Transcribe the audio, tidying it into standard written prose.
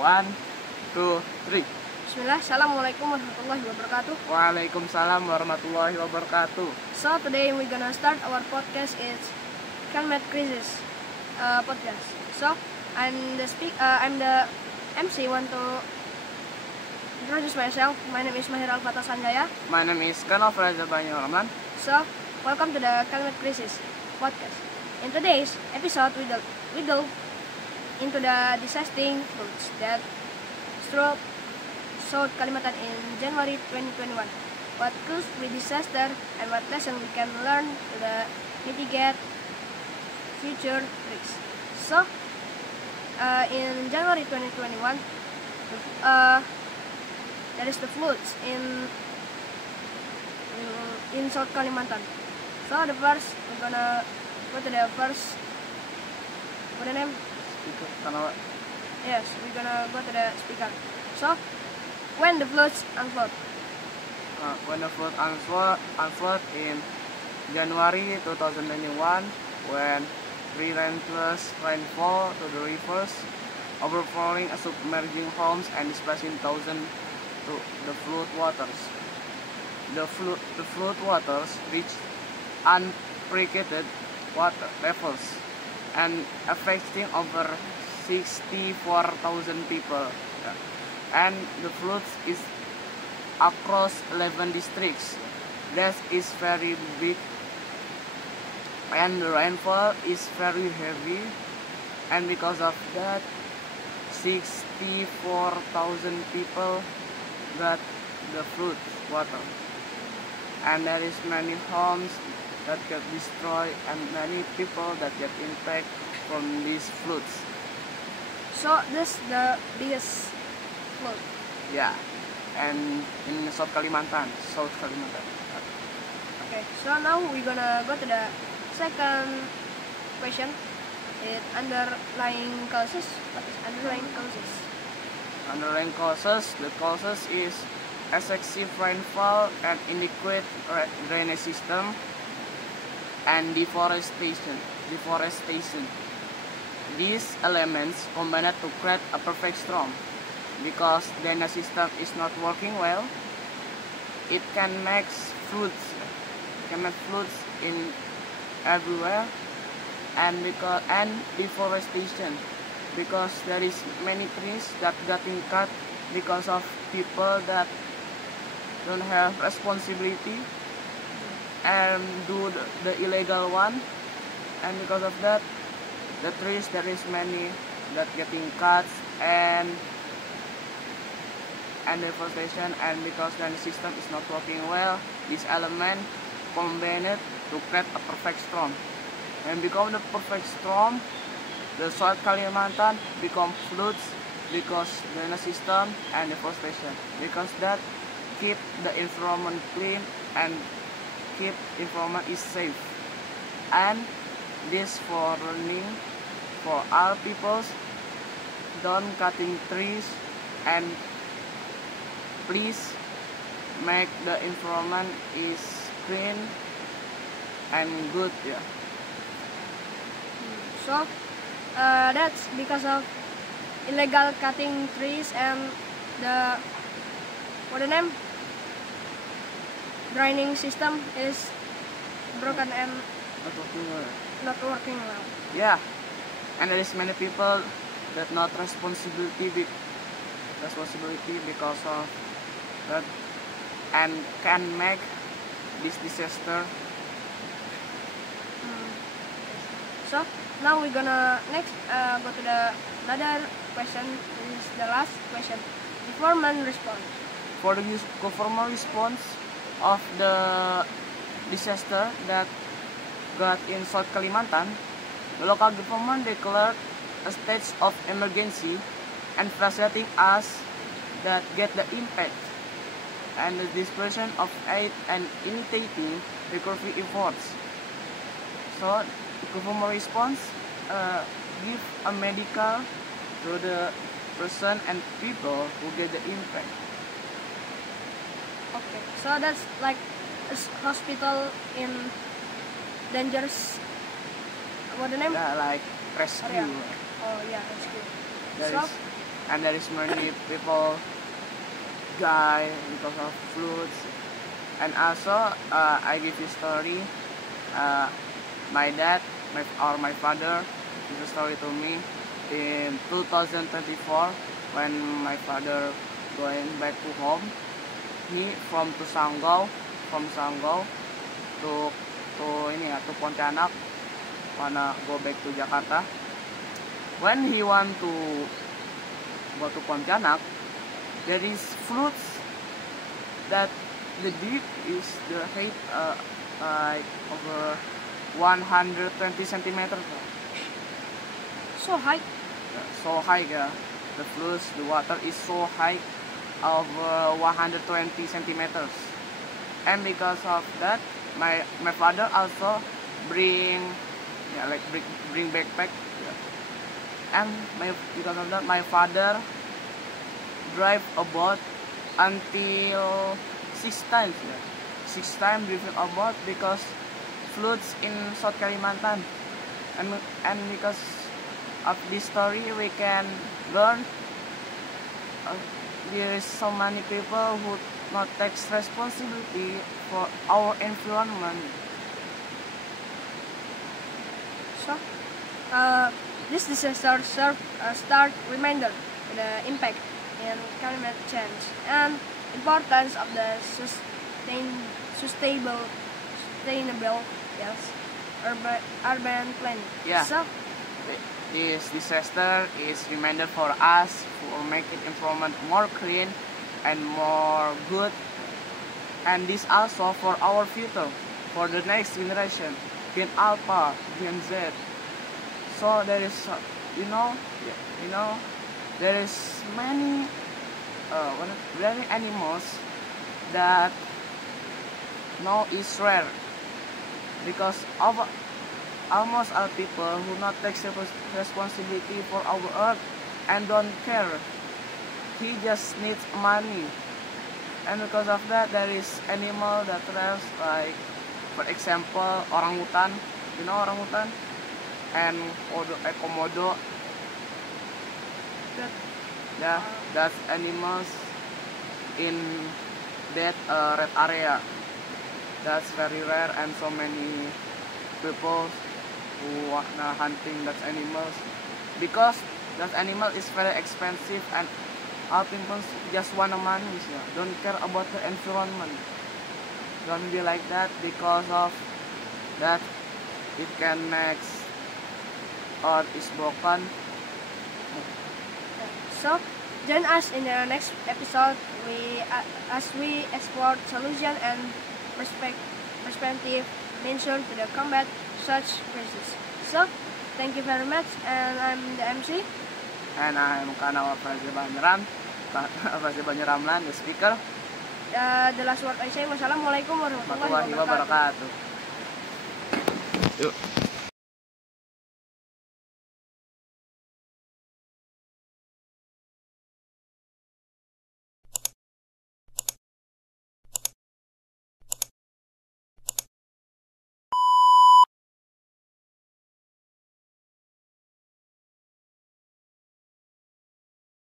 1, 2, 3. Bismillah, Assalamualaikum warahmatullahi wabarakatuh. Waalaikumsalam warahmatullahi wabarakatuh. So today we're gonna start our podcast. It's climate crisis podcast. So I'm the MC. Want to introduce myself. My name is Mahir Al-Fatah Sanjaya. My name is Kanal Fraza Banyurahman. So welcome to the climate crisis podcast. In today's episode, we delve into the disastrous floods that struck South Kalimantan in January 2021. What caused the disaster and what lesson we can learn to mitigate future risks. So, in January 2021, there is the floods in South Kalimantan. So we're gonna go to the first. What the name? Yes, we're gonna go to the speaker. So, when the floods unfold? When the flood unfold in January 2021, when relentless rainfall to the rivers, overflowing and submerging homes and displacing thousands to the flood waters. The flood waters reached unprecedented water levels and affecting over 64,000 people. And the flood is across 11 districts. That is very big, and the rainfall is very heavy, and because of that 64,000 people got the flood water, and there is many homes that get destroyed and many people that get impacted from these floods. So this is the biggest flood. Yeah, and in South Kalimantan. Okay, so now we're gonna go to the second question. It's underlying causes. What is underlying causes? Underlying causes, the causes is excessive rainfall and inadequate drainage system and deforestation. These elements combined to create a perfect storm. Because the drainage system is not working well, it can make floods in everywhere, and deforestation, because there is many trees that getting cut because of people that don't have responsibility and do the illegal one, and because of that the trees, there is many that getting cut and deforestation, and because the system is not working well, this element combined to create a perfect storm. And because the perfect storm, the South Kalimantan become floods because the system and deforestation. Because that keep the environment clean and keep environment is safe. And this for learning for all peoples, don't cutting trees, and please make the environment is clean and good. Yeah. So that's because of illegal cutting trees and the draining system is broken and not working well. Yeah, and there is many people that not responsibility because of that, and can make this disaster. So now we're gonna next go to the another question. This is the last question. Government response. For the government response of the disaster that got in South Kalimantan, the local government declared a state of emergency and facilitating us that get the impact, and the dispersion of aid and initiating recovery efforts. So government response give a medical to the person and people who get the impact. Okay, so that's like a hospital in dangerous. What the name? Yeah, like rescue. Area. Oh yeah, rescue. There So is and there is many people die because of floods. And also I give you story. My dad, my father, give a story to me in 2024 when my father going back to home. He from Sanggau to Pontianak, wanna go back to Jakarta. When he want to go to Pontianak, there is floods that the deep is the height like over 120 centimeters. So high. So high, yeah. The floods, the water is so high, over 120 centimeters. And because of that, my father also bring backpack. Yeah. And because of that, my father drive a boat until 6 times. Yeah. 6 times driving a boat because floods in South Kalimantan. And because of this story, we can learn there is so many people who not takes responsibility for our environment. So, this disaster serve a stark reminder of the impact in climate change and importance of the sustainable yes, urban planning. Yeah. So, This disaster is reminder for us for making environment more clean and more good, and this also for our future, for the next generation, Gen Alpha, Gen Z. So there is, there is many animals that now is rare because of almost all people who not take responsibility for our earth and don't care. He just needs money, and because of that, there is animal that lives like, for example, orangutan. You know orangutan and komodo. Yeah, that's animals in that red area. That's very rare, and so many people who are hunting that animals because that animal is very expensive, and all people just wanna money. Yeah. Don't care about the environment. Don't be like that, because of that it can make earth is broken. So, join us in the next episode as we explore solution and perspective mentioned to the combat such crisis. So, thank you very much, and I'm the MC. And I'm Kanawal Banyaramlan, the speaker. The last word I say, wassalamualaikum warahmatullahi Warahmatullahi wabarakatuh. wabarakatuh. Yuk.